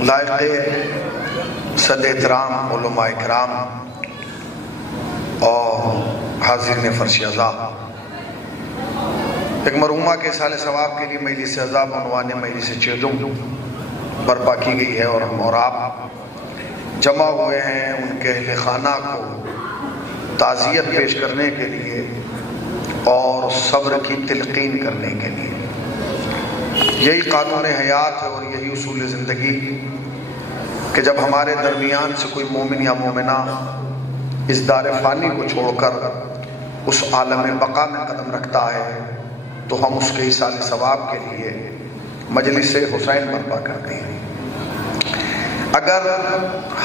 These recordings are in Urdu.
لائق صد احترام علماء کرام اور حاضرین فرش عزا، ایک مرحومہ کے سال ثواب کے لیے مجلس عزا عنوان مجلس چیدوں برپا کی گئی ہے، اور ہم اور آپ جمع ہوئے ہیں ان کے اہل خانہ کو تعزیت پیش کرنے کے لیے اور صبر کی تلقین کرنے کے لیے۔ یہی قانون حیات ہے اور یہی اصول زندگی کہ جب ہمارے درمیان سے کوئی مومن یا مومنہ اس دار فانی کو چھوڑ کر اس عالم بقا میں قدم رکھتا ہے تو ہم اس کے ایصال ثواب کے لیے مجلس حسین برپا کرتے ہیں۔ اگر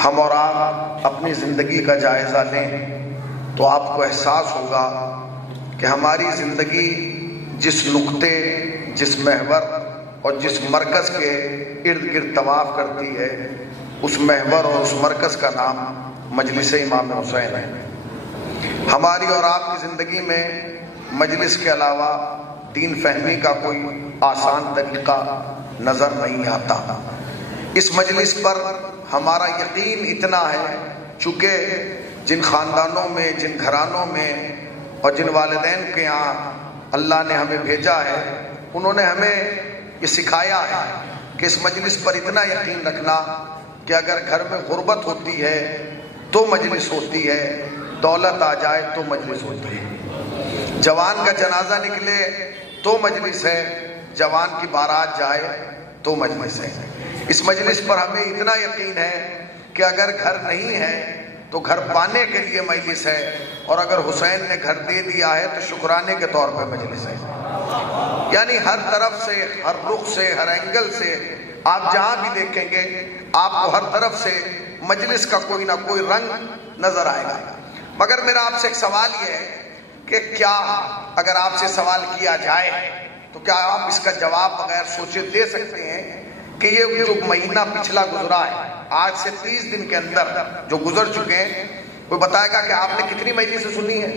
ہم اور آپ اپنی زندگی کا جائزہ لیں تو آپ کو احساس ہوگا کہ ہماری زندگی جس نقطے، جس محور اور جس مرکز کے ارد گرد طواف کرتی ہے، اس محور اور اس مرکز کا نام مجلس امام حسین ہے۔ ہماری اور آپ کی زندگی میں مجلس کے علاوہ دین فہمی کا کوئی آسان طریقہ نظر نہیں آتا۔ اس مجلس پر ہمارا یقین اتنا ہے، چونکہ جن خاندانوں میں، جن گھرانوں میں اور جن والدین کے یہاں اللہ نے ہمیں بھیجا ہے، انہوں نے ہمیں یہ سکھایا ہے کہ اس مجلس پر اتنا یقین رکھنا کہ اگر گھر میں غربت ہوتی ہے تو مجلس ہوتی ہے، دولت آ جائے تو مجلس ہوتی ہے، جوان کا جنازہ نکلے تو مجلس ہے، جوان کی بارات جائے تو مجلس ہے۔ اس مجلس پر ہمیں اتنا یقین ہے کہ اگر گھر نہیں ہے تو گھر پانے کے لیے مجلس ہے، اور اگر حسین نے گھر دے دیا ہے تو شکرانے کے طور پہ مجلس ہے۔ یعنی ہر طرف سے، ہر رخ سے، ہر اینگل سے آپ جہاں بھی دیکھیں گے آپ کو ہر طرف سے مجلس کا کوئی نہ کوئی رنگ نظر آئے گا۔ مگر میرا آپ سے ایک سوال یہ ہے کہ کیا اگر آپ سے سوال کیا جائے تو کیا آپ اس کا جواب بغیر سوچے دے سکتے ہیں کہ یہ جو مہینہ پچھلا گزرا ہے، آج سے 30 دن کے اندر جو گزر چکے ہیں، کوئی بتائے گا کہ آپ نے کتنی مجلسیں سنی ہیں؟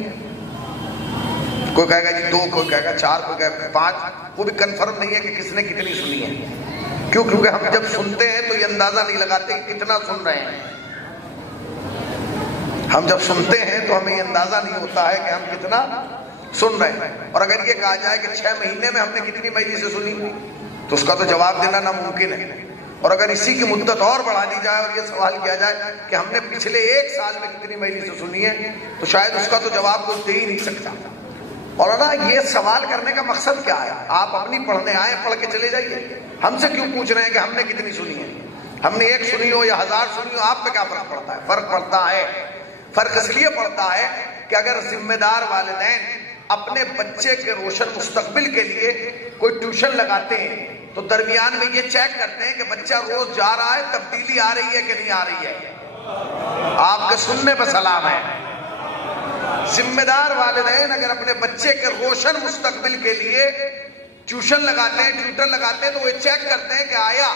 کوئی کہے گا جی 2، کوئی کہے گا 4، کوئی کہے گا 5، وہ بھی کنفرم نہیں ہے کہ کس نے کتنی سنی ہے۔ کیونکہ ہم جب سنتے ہیں تو یہ اندازہ نہیں لگاتے کہ کتنا سن رہے ہیں۔ ہم جب سنتے ہیں تو ہمیں یہ اندازہ نہیں ہوتا ہے کہ ہم کتنا سن رہے ہیں۔ اور اگر یہ کہا جائے کہ 6 مہینے میں ہم نے کتنی مجلسیں سنی تو اس کا تو جواب دینا ناممکن ہے۔ اور اگر اسی کی مدت اور بڑھا دی جائے اور یہ سوال کیا جائے کہ ہم نے پچھلے 1 سال میں کتنی مجلسیں سنی ہیں تو شاید اس کا تو جواب کوئی دے ہی نہیں سکتا۔ اور یہ سوال کرنے کا مقصد کیا ہے؟ آپ اپنی پڑھنے آئے، پڑھ کے چلے جائیے، ہم سے کیوں پوچھ رہے ہیں کہ ہم نے کتنی سنی ہے؟ ہم نے 1 سنی ہو یا 1000 سنی ہو، آپ پہ کیا فرق پڑتا ہے؟ فرق پڑتا ہے، فرق اس لیے پڑتا ہے کہ اگر ذمہ دار والدین اپنے بچے کے روشن مستقبل کے لیے کوئی ٹیوشن لگاتے ہیں تو درمیان میں یہ چیک کرتے ہیں کہ بچہ روز جا رہا ہے، تبدیلی آ رہی ہے کہ نہیں آ رہی ہے۔ آپ کے سننے پہ سلام ہے۔ ذمہ دار والدین اگر اپنے بچے کے روشن مستقبل کے لیے ٹیوشن لگاتے ہیں، ٹیوٹر لگاتے ہیں، تو وہ چیک کرتے ہیں کہ آیا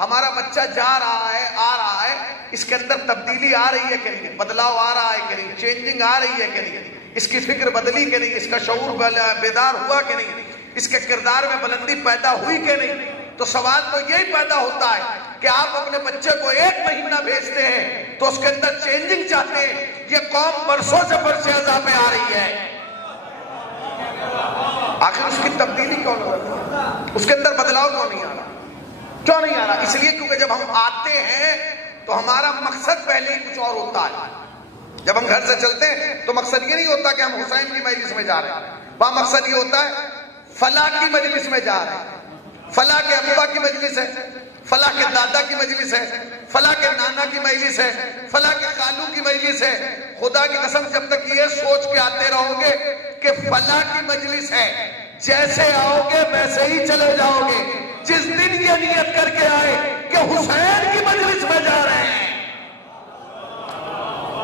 ہمارا بچہ جا رہا ہے، آ رہا ہے، اس کے اندر تبدیلی آ رہی ہے کہ نہیں، بدلاؤ آ رہا ہے کہ نہیں، چینجنگ آ رہی ہے کہ نہیں، اس کی فکر بدلی کہ نہیں، اس کا شعور بیدار ہوا کہ نہیں، اس کے کردار میں بلندی پیدا ہوئی کہ نہیں۔ تو سوال تو یہی پیدا ہوتا ہے کہ آپ اپنے بچے کو 1 مہینہ بھیجتے ہیں تو اس کے اندر چینجنگ چاہتے ہیں۔ یہ قوم برسوں سے فرش عزا پہ آ رہی ہے، آخر اس کی تبدیلی کیوں نہیں، اس کے اندر بدلاؤ کیوں نہیں آ رہا؟ کیوں نہیں آ رہا؟ اس لیے کیونکہ جب ہم آتے ہیں تو ہمارا مقصد پہلے ہی کچھ اور ہوتا ہے۔ جب ہم گھر سے چلتے ہیں تو مقصد یہ نہیں ہوتا کہ ہم حسین کی مجلس میں جا رہے ہیں، وہاں مقصد یہ ہوتا ہے فلاں کی مجلس میں جا رہے ہیں، فلاں کے ابا کی مجلس ہے، فلاں کے دادا کی مجلس ہے، فلاں کے نانا کی مجلس ہے، فلاں کے خالو کی مجلس ہے۔ خدا کی قسم جب تک یہ سوچ کے آتے رہو گے کہ فلاں کی مجلس ہے، جیسے آؤ گے ویسے ہی چلے جاؤ گے۔ جس دن یہ نیت کر کے آئے کہ حسین کی مجلس میں جا رہے ہیں،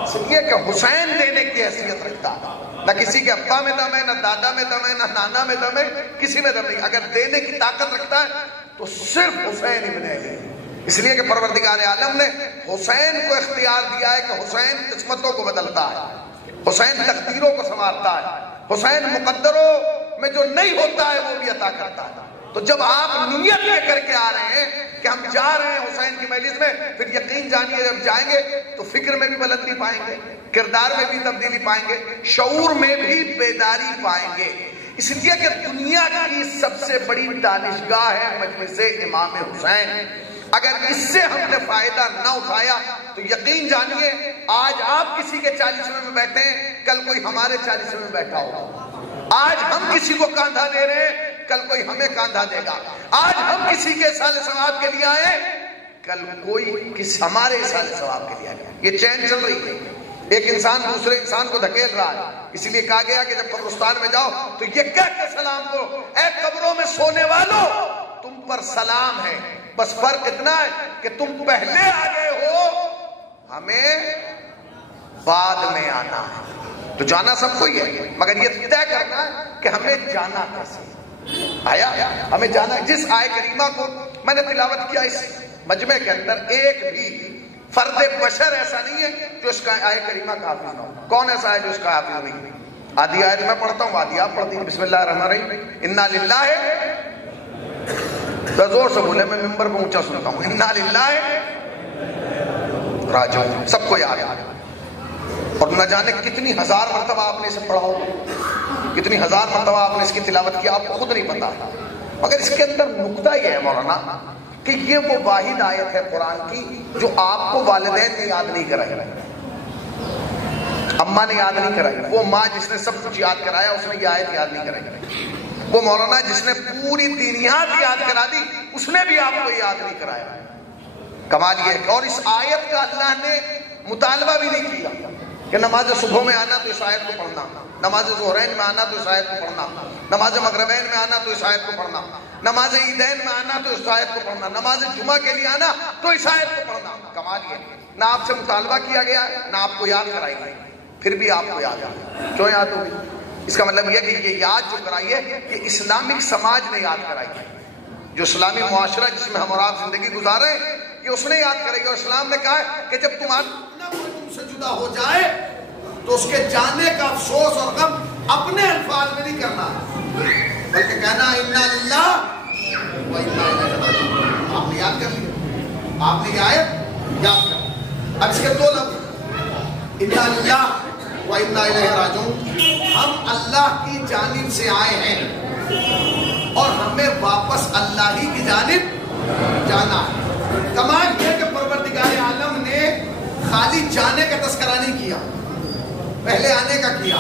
اس لیے کہ حسین دینے کی حیثیت رکھتا ہے، نہ کسی کے ابا میں دم ہے، نہ دادا میں دم ہے، نہ نانا میں دم ہے، کسی میں دم نہیں۔ اگر دینے کی طاقت رکھتا ہے تو صرف حسین ابن علی۔ اس لیے کہ پروردگار عالم نے حسین کو اختیار دیا ہے کہ حسین قسمتوں کو بدلتا ہے، حسین تقدیروں کو سنوارتا ہے، حسین مقدروں میں جو نہیں ہوتا ہے وہ بھی عطا کرتا ہے۔ تو جب آپ نیت لے کر کے آ رہے ہیں کہ ہم جا رہے ہیں حسین کی مجلس میں، پھر یقین جانیے جب جائیں گے تو فکر میں بھی بلندی پائیں گے، کردار میں بھی تبدیلی پائیں گے، شعور میں بھی بیداری پائیں گے۔ اس لیے کہ دنیا کی سب سے بڑی دانشگاہ ہے مجلس امام حسین۔ اگر اس سے ہم نے فائدہ نہ اٹھایا تو یقین جانیے آج آپ کسی کے 40ویں میں بیٹھے ہیں، کل کوئی ہمارے 40ویں میں بیٹھا ہوگا۔ آج ہم کسی کو کاندھا دے رہے ہیں، کل کوئی ہمیں کاندھا دے گا۔ آج ہم کسی کے سال ثواب کے لیے آئے، کل کوئی ہمارے سال ثواب کے لیے آئے۔ یہ چین چل رہی ہے، ایک انسان دوسرے انسان کو دھکیل رہا ہے۔ اسی لیے کہا گیا کہ جب قبرستان میں جاؤ تو یہ کہہ کے سلام کرو، اے قبروں میں سونے والوں تم پر سلام ہے، بس فرق اتنا ہے کہ تم پہلے آ گئے ہو، ہمیں بعد میں آنا ہے۔ تو جانا سب کو ہی ہے، مگر یہ طے کرنا ہے کہ ہمیں جانا کیسے آیا، ہمیں جانا۔ جس آیت کریمہ کو میں نے تلاوت کیا اس مجمع کے اندر، ایک بھی فرد بشر ایسا نہیں ہے جو اس کا آیت کریمہ کا حافظ نہ ہو۔ کون ایسا ہے جو اس کا حافظ نہیں؟ آدھی آیت میں پڑھتا ہوں، آدھی آپ پڑھتی ہیں۔ بسم اللہ الرحمن الرحیم، انا للہ، زور سے بولے، میں ممبر کو اونچا سنتا ہوں، انا للہ راجعون، سب کو یاد ہے۔ اور نہ جانے کتنی ہزار مرتبہ آپ نے اسے پڑھا ہو، کتنی ہزار مرتبہ آپ نے اس کی تلاوت کیا، آپ کو خود نہیں پتا۔ مگر اس کے اندر نقطہ یہ ہے مولانا کہ یہ وہ واحد آیت ہے قرآن کی جو آپ کو والدین نے یاد نہیں کرائی، اماں نے یاد نہیں کرائی، وہ ماں جس نے سب کچھ یاد کرایا اس نے یہ آیت یاد نہیں کرائی، وہ مولانا جس نے پوری دینیات یاد کرا دی اس نے بھی آپ کو یاد نہیں کرایا۔ کمال یہ ہے، اور اس آیت کا اللہ نے مطالبہ بھی نہیں کیا کہ نماز صبح میں آنا تو اس آیت کو پڑھنا، نماز ظہرین میں آنا تو اس آیت کو پڑھنا، نماز مغربین میں آنا تو اس آیت کو پڑھنا، نماز عیدین میں آنا تو اس آیت کو پڑھنا، نماز جمعہ کے لیے آنا تو اس آیت کو پڑھنا۔ کمال یہ ہے، نہ آپ سے مطالبہ کیا گیا ہے نہ آپ کو یاد کرائی گئی، پھر بھی آپ کو یاد آ گیا۔ کیوں یاد ہوگی؟ اس کا مطلب یہ کہ یہ یاد جو کرائی ہے یہ اسلامک سماج نے یاد کرائی ہے، جو اسلامی معاشرہ جس میں ہم اور آپ زندگی گزارے یہ اس نے یاد کرائی ہے۔ اور اسلام نے کہا ہے کہ جب تمہارا سے جدا ہو جائے تو اس کے جانے کا افسوس اور غم اپنے الفاظ میں نہیں کرنا بلکہ کہنا انا للہ و انا الیہ راجعون۔ آپ نے یاد کر لیا، آپ نے یہ آیت یاد کر۔ اب اس کے دو لفظ انا للہ و انا الیہ راجعون، ہم اللہ کی جانب سے آئے ہیں اور ہمیں واپس اللہ ہی کی جانب جانا ہے۔ کمال یہ کہ پروردگار عالم نے خالی جانے کا تذکرہ نہیں کیا، پہلے آنے کا کیا،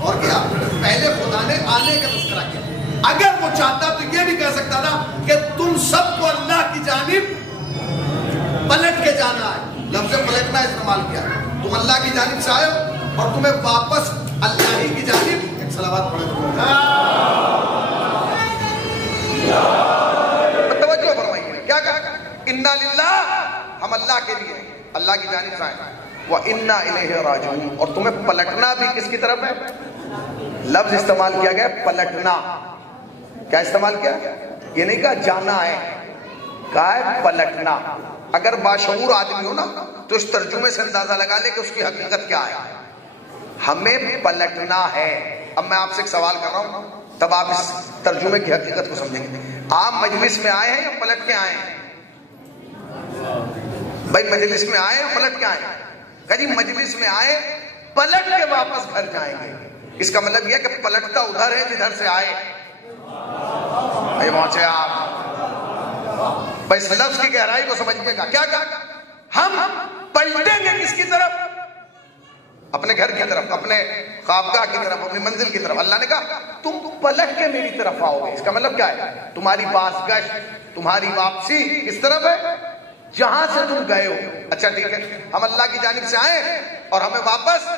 اور کیا پہلے خدا نے آنے کا تذکرہ کیا۔ اگر وہ چاہتا تو یہ بھی کہہ سکتا تھا کہ تم سب کو اللہ کی جانب پلٹ کے جانا ہے، لفظ پلٹنا استعمال کیا، تم اللہ کی جانب سے آئے ہو اور تمہیں واپس اللہ ہی کی جانب۔ ایک صلوات پڑھیں۔ توجہ فرمائیے، کیا کہا؟ انا للہ، ہم اللہ کے لیے، اللہ کی جانب سے آئے، وَإِنَّا إِلَيْهِ رَاجِعُونَ، اور تمہیں پلٹنا بھی کس کی طرف ہے؟ لفظ استعمال کیا گیا پلٹنا۔ کیا استعمال کیا؟ یہ نہیں کہا جانا ہے، کہا ہے پلٹنا۔ اگر باشعور آدمی ہو نا تو اس ترجمے سے اندازہ لگا لے کہ اس کی حقیقت کیا ہے۔ ہمیں پلٹنا ہے۔ اب میں آپ سے ایک سوال کر رہا ہوں تب آپ اس ترجمے کی حقیقت کو سمجھیں گے۔ آپ مجلس میں آئے ہیں یا پلٹ کے آئے ہیں؟ بھائی مجلس میں آئے ہیں پلٹ کے آئے ہیں؟ کہ جی مجلس میں آئے پلٹ کے واپس گھر جائیں گے۔ اس کا مطلب یہ کہ پلٹتا ادھر ہے جدھر سے آئے۔ پہنچے آپ بھائی، اس لفظ کی گہرائی کو سمجھیے گا۔ کیا کہا؟ ہم پلٹیں گے کس کی طرف؟ اپنے گھر کی طرف، اپنے خوابگاہ کی طرف، اپنی منزل کی طرف۔ اللہ نے کہا تم پلٹ کے میری طرف آؤ گے۔ اس کا مطلب کیا ہے؟ تمہاری بازگشت، تمہاری واپسی کس طرف ہے؟ جہاں سے تم گئے ہو۔ اچھا ٹھیک ہے، ہم اللہ کی جانب سے آئے اور ہمیں واپس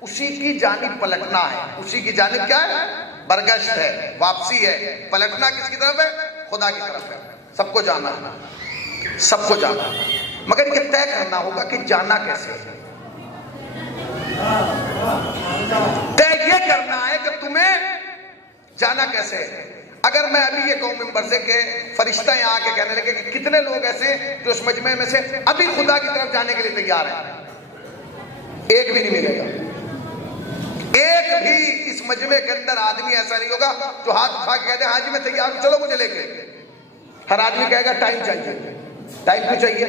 اسی کی جانب پلٹنا ہے۔ اسی کی جانب کیا ہے؟ برگشت ہے، واپسی ہے۔ پلٹنا کس کی طرف ہے؟ خدا کی طرف ہے۔ سب کو جانا ہے، سب کو جانا ہے، مگر یہ طے کرنا ہوگا کہ جانا کیسے ہے۔ طے یہ کرنا ہے کہ تمہیں جانا کیسے ہے۔ اگر میں ابھی یہ کہوں ممبر سے کہ فرشتہ یہاں آ کے کہنے لگے کہ کتنے لوگ ایسے ہیں جو اس مجمع میں سے ابھی خدا کی طرف جانے کے لیے تیار ہیں، ایک بھی نہیں ملے گا۔ ایک بھی اس مجمع کے اندر آدمی ایسا نہیں ہوگا جو ہاتھ اٹھا کے کہتے ہیں ہاں جی میں تیار ہوں چلو مجھے لے کے۔ ہر آدمی کہے گا ٹائم چاہیے. ٹائم کیوں چاہیے؟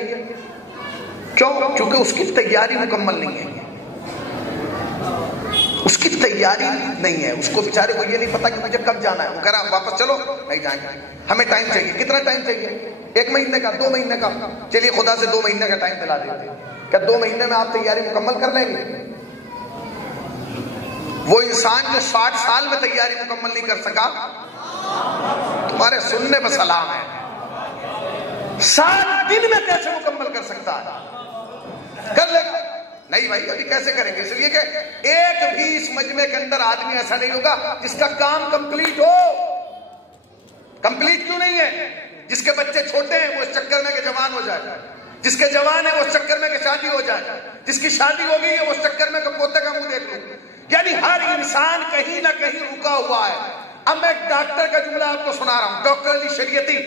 کیوں؟ کیونکہ اس کی تیاری مکمل نہیں ہے. اس کی تیاری نہیں ہے. اس کو بیچارے کو یہ نہیں پتا کہ مجھے کب جانا ہے. وہ کہہ رہا واپس چلو، نہیں جائیں گے. ہمیں ٹائم چاہیے. کتنا ٹائم چاہیے؟ 1 مہینے کا، 2 مہینے کا. چلیے خدا سے 2 مہینے کا ٹائم دلا دیتے ہیں. کیا 2 مہینے میں آپ تیاری مکمل کر لیں گے؟ وہ انسان جو 60 سال میں تیاری مکمل نہیں کر سکا، تمہارے سننے پہ سلام ہے. 7 دن میں کیسے مکمل کر سکتا ہے؟ کر لے گا. نہیں بھائی ابھی کیسے کریں گے؟ اس لیے کہ ایک بھی اس مجمع کے اندر آدمی ایسا نہیں ہوگا جس کا کام کمپلیٹ ہو. کمپلیٹ کیوں نہیں ہے؟ جس کے بچے چھوٹے ہیں وہ اس چکر میں کہ جوان ہو جائے، جس کے جوان ہیں وہ اس چکر میں کہ شادی ہو جائے، جس کی شادی ہو گئی ہے وہ اس چکر میں کہ پوتے کا منہ دیکھ لوں. یعنی ہر انسان کہیں نہ کہیں رکا ہوا ہے. اب میں ایک ڈاکٹر کا جملہ آپ کو سنا رہا ہوں. ڈاکٹر علی شریعتی،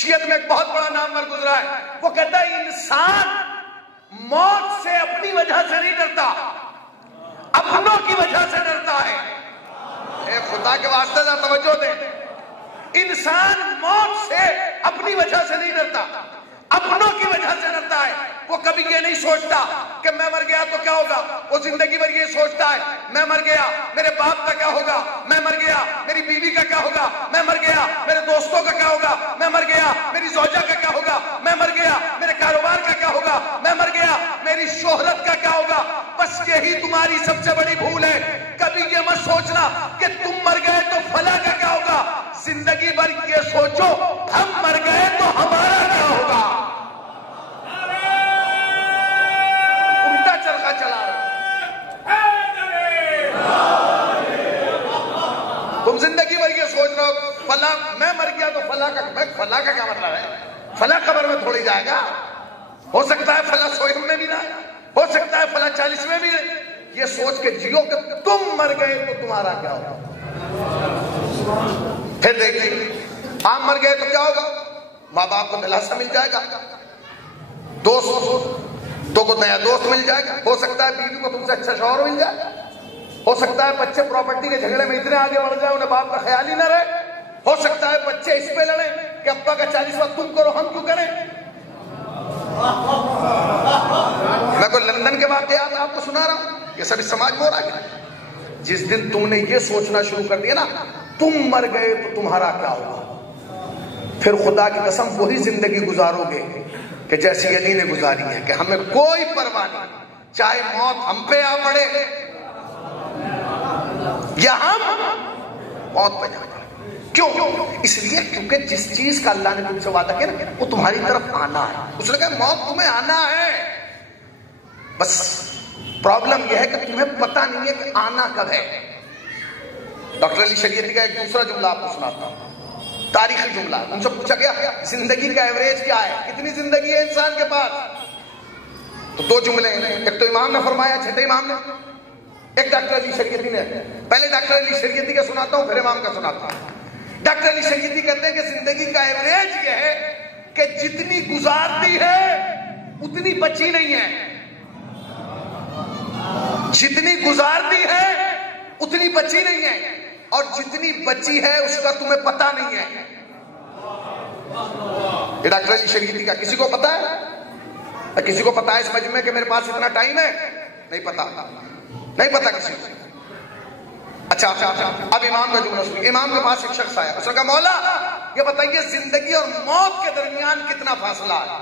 شیعت میں ایک بہت بڑا نامور گزرا ہے. وہ کہتا ہے انسان موت سے اپنی وجہ سے نہیں ڈرتا، اپنوں کی وجہ سے ڈرتا ہے. اے خدا کے واسطے ذرا توجہ دیں. انسان موت سے اپنی وجہ سے نہیں ڈرتا، اپنوں کی وجہ سے ڈرتا ہے. وہ کبھی یہ نہیں سوچتا کہ میں مر گیا تو کیا ہوگا. وہ زندگی بھر یہ سوچتا ہے میں مر گیا میرے باپ کا کیا ہوگا، میں مر گیا میری بیوی کا کیا ہوگا، میں مر گیا میرے دوستوں کا کیا ہوگا، میں مر گیا میری زوجہ کا کیا ہوگا، میں مر گیا میرے کاروبار کا کیا ہوگا، میں مر گیا میری شہرت کا کیا ہوگا. بس یہی تمہاری سب سے بڑی بھول ہے. کبھی یہ مت سوچنا کہ تم مر گئے تو فلاں کا کیا ہوگا. زندگی بھر یہ سوچو ہم مر گئے تو ہمارا کیا ہوگا. الٹا چرخا چلا رہا. تم زندگی بھر یہ سوچ رہے ہو فلاں میں مر گیا تو فلاں کا. فلاں کا کیا مطلب ہے؟ فلاں قبر میں تھوڑی جائے گا. ہو سکتا ہے فلاں 100 میں بھی نہ، ہو سکتا ہے فلاں 40 میں بھی. یہ سوچ کے جیو کہ تم مر گئے تو تمہارا کیا ہوگا. پھر دیکھیے آپ مر گئے تو کیا ہوگا. ماں باپ کو دلاسا مل جائے گا، دوستوں کو نیا دوست مل جائے گا، ہو سکتا ہے بیوی کو تم سے اچھا شوہر مل جائے، ہو سکتا ہے بچے پراپرٹی کے جھگڑے میں اتنے آگے بڑھ جائے انہیں باپ کا خیال ہی نہ رہے، ہو سکتا ہے بچے اس پہ لڑیں کہ ابا کا 40واں تم کرو ہم کیوں کریں. میں کوئی لندن کے واقعات آپ کو سنا رہا ہوں، یہ سب اس سماج میں ہو رہا ہے. جس دن تم نے یہ سوچنا شروع کر دیا نا تم مر گئے تو تمہارا کیا ہوگا، پھر خدا کی قسم وہی زندگی گزارو گے کہ جیسی علی نے گزاری ہے کہ ہمیں کوئی پرواہ نہیں، چاہے موت ہم پہ آ پڑے یا ہم موت پہ جا پڑے. کیوں؟ اس لیے کیونکہ جس چیز کا اللہ نے تم سے وعدہ کیا نا وہ تمہاری طرف آنا ہے. اس نے کہا موت تمہیں آنا ہے، بس پرابلم یہ ہے کہ تمہیں پتہ نہیں ہے کہ آنا کب ہے. ڈاکٹر علی شریعتی کا ایک دوسرا جملہ آپ کو سناتا ہوں، تاریخی جملہ. ان سے پوچھا گیا زندگی کا ایوریج کیا ہے، کتنی زندگی ہے انسان کے پاس؟ تو 2 جملے ہیں. ایک تو امام نے فرمایا، چھٹے امام نے، ایک ڈاکٹر علی شریعتی نے. پہلے ڈاکٹر علی شریعتی کا سناتا ہوں پھر امام کا سناتا ہوں. ڈاکٹر علی شریعتی کہتے ہیں کہ زندگی کا ایوریج یہ ہے کہ جتنی گزارتی ہے اتنی بچی نہیں ہے، جتنی گزارتی ہے اتنی بچی نہیں ہے، اور جتنی بچی ہے اس کا تمہیں پتہ نہیں ہے. یہ ڈاکٹر علی شریعتی کا. کسی کو پتا ہے؟ کسی کو پتا ہے اس مجمع کہ میرے پاس اتنا ٹائم ہے؟ نہیں پتا، نہیں پتا کسی کو. اچھا اب امام کا جملہ سنیے. امام کے پاس ایک شخص آیا، اس نے کہا مولا یہ بتائیے زندگی اور موت کے درمیان کتنا فاصلہ ہے.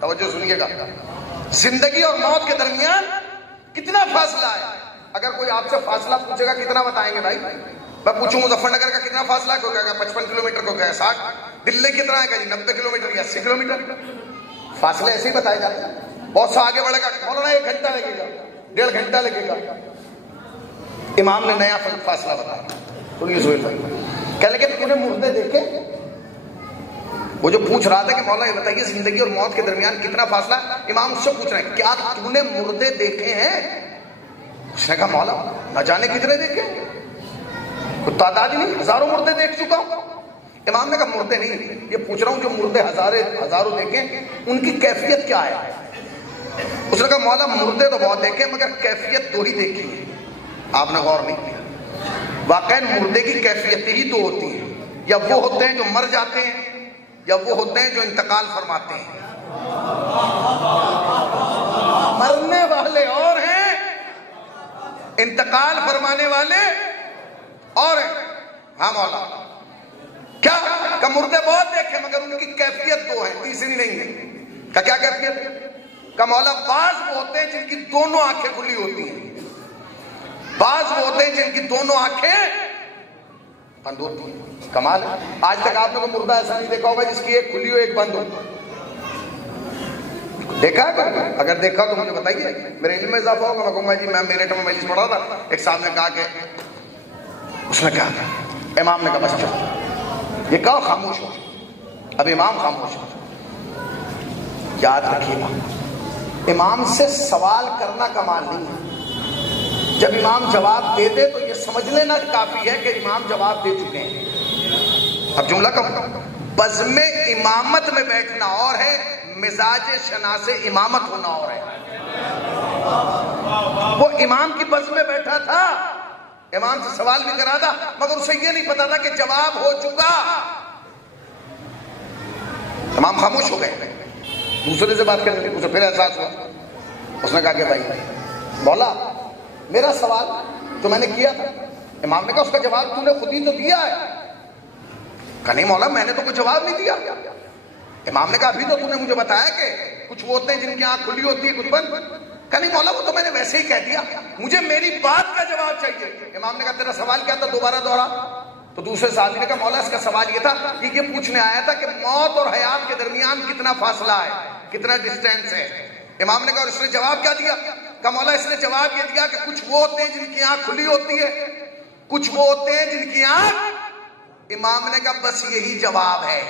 توجہ سنیے گا، زندگی اور موت کے درمیان کتنا فاصلہ ہے. اگر کوئی آپ سے فاصلہ پوچھے گا کتنا بتائیں گے بھائی؟ میں پوچھوں مظفر نگر کا کتنا فاصلہ ہے، کوئی کہے گا 55 کلومیٹر، کو کہے 60. دلی کتنا ہے کہ جی 90 کلومیٹر یا 80 کلومیٹر. فاصلے ایسے ہی بتائے جاتے ہیں. بہت سا آگے بڑھے گا مولانا 1 گھنٹہ لگے گا، 1.5 گھنٹہ لگے گا. امام نے نیا فاصلہ بتایا. کہنے لگے تو انہیں مردے دیکھے. وہ جو پوچھ رہا تھا کہ مولا یہ بتائیے زندگی اور موت کے درمیان کتنا فاصلہ ہے، امام اس سے پوچھ رہے ہیں کیا تو نے مردے دیکھے ہیں؟ اس نے کہا مولا نہ جانے کتنے دیکھے، کوئی تعداد نہیں، ہزاروں مردے دیکھ چکا ہوں. امام نے کہا مردے نہیں، یہ پوچھ رہا ہوں جو مردے ہزاروں دیکھیں ان کی کیفیت کیا ہے. اس نے کہا مولا مردے تو بہت دیکھے مگر کیفیت 2 ہی دیکھی ہے. آپ نے غور نہیں کیا. واقعی مردے کی کیفیت ہی 2 ہوتی ہے، یا وہ ہوتے ہیں جو مر جاتے ہیں یا وہ ہوتے ہیں جو انتقال فرماتے ہیں؟ مرنے والے اور ہیں، انتقال فرمانے والے اور ہیں۔ ہاں مولا، کیا کہ مردے بہت دیکھے مگر ان کی کیفیت دو ہے، تیسری نہیں ہے۔ کیا کیفیت ہے؟ کہ مولا بعض وہ ہوتے ہیں جن کی دونوں آنکھیں کھلی ہوتی ہیں، بعض وہ ہوتے ہیں جن کی دونوں آنکھیں بند ہوتی ہیں۔ کمال ہے، آج تک آپ نے کوئی مردہ ایسا نہیں دیکھا ہوگا جس کی ایک کھلی ہو ایک بند ہو؟ دیکھا ہے؟ اگر دیکھا تو مجھے بتائیے، میرے علم میں اضافہ ہوگا۔ میں کہوں گا جی میں میرے ٹائم میں مجلس پڑھا تھا، ایک صاحب نے کہا کہ اس نے کہا، امام نے کہا بس چلو، یہ کہا خاموش ہو۔ اب امام خاموش ہو۔ یاد رکھیے گا، امام سے سوال کرنا کمال نہیں ہے۔ جب امام جواب دے دے تو یہ سمجھ لینا کافی ہے کہ امام جواب دے چکے ہیں۔ اب جملہ کم، بزم امامت میں بیٹھنا اور ہے، مزاج شناس امامت ہونا اور ہے۔ وہ امام کی بزم میں بیٹھا تھا، امام سے سوال بھی کرا تھا، مگر اسے یہ نہیں پتا تھا کہ جواب ہو چکا۔ امام خاموش ہو گئے، دوسرے سے بات کرنے لگے۔ اسے پھر احساس ہوا، اس نے کہا کہ بھائی مولا میرا سوال تو میں نے کیا تھا۔ امام نے کہا اس کا جواب تو نے خود ہی تو دیا ہے۔ کہا نہیں مولا میں نے تو کوئی جواب نہیں دیا۔ امام نے کہا ابھی تو نے مجھے بتایا کہ کچھ وہ ہوتے ہیں جن کی آنکھ کھلی ہوتی ہے کچھ بند۔ کہا نہیں مولا وہ تو میں نے ویسے ہی کہہ دیا، مجھے میری بات کا جواب چاہیے۔ امام نے کہا تیرا سوال کیا تھا، دوبارہ دوہرا۔ تو دوسرے صحابی نے کہا مولا اس کا سوال یہ تھا کہ یہ پوچھنے آیا تھا کہ موت اور حیات کے درمیان کتنا فاصلہ ہے، کتنا ڈسٹینس ہے۔ امام نے کہا اور اس نے جواب کیا دیا؟ کہا مولا اس نے جواب یہ دیا کہ کچھ وہ ہوتے ہیں جن کی آنکھ کھلی ہوتی ہے، کچھ وہ ہوتے ہیں جن کی آنکھ۔ امام نے کہا بس یہی جواب ہے،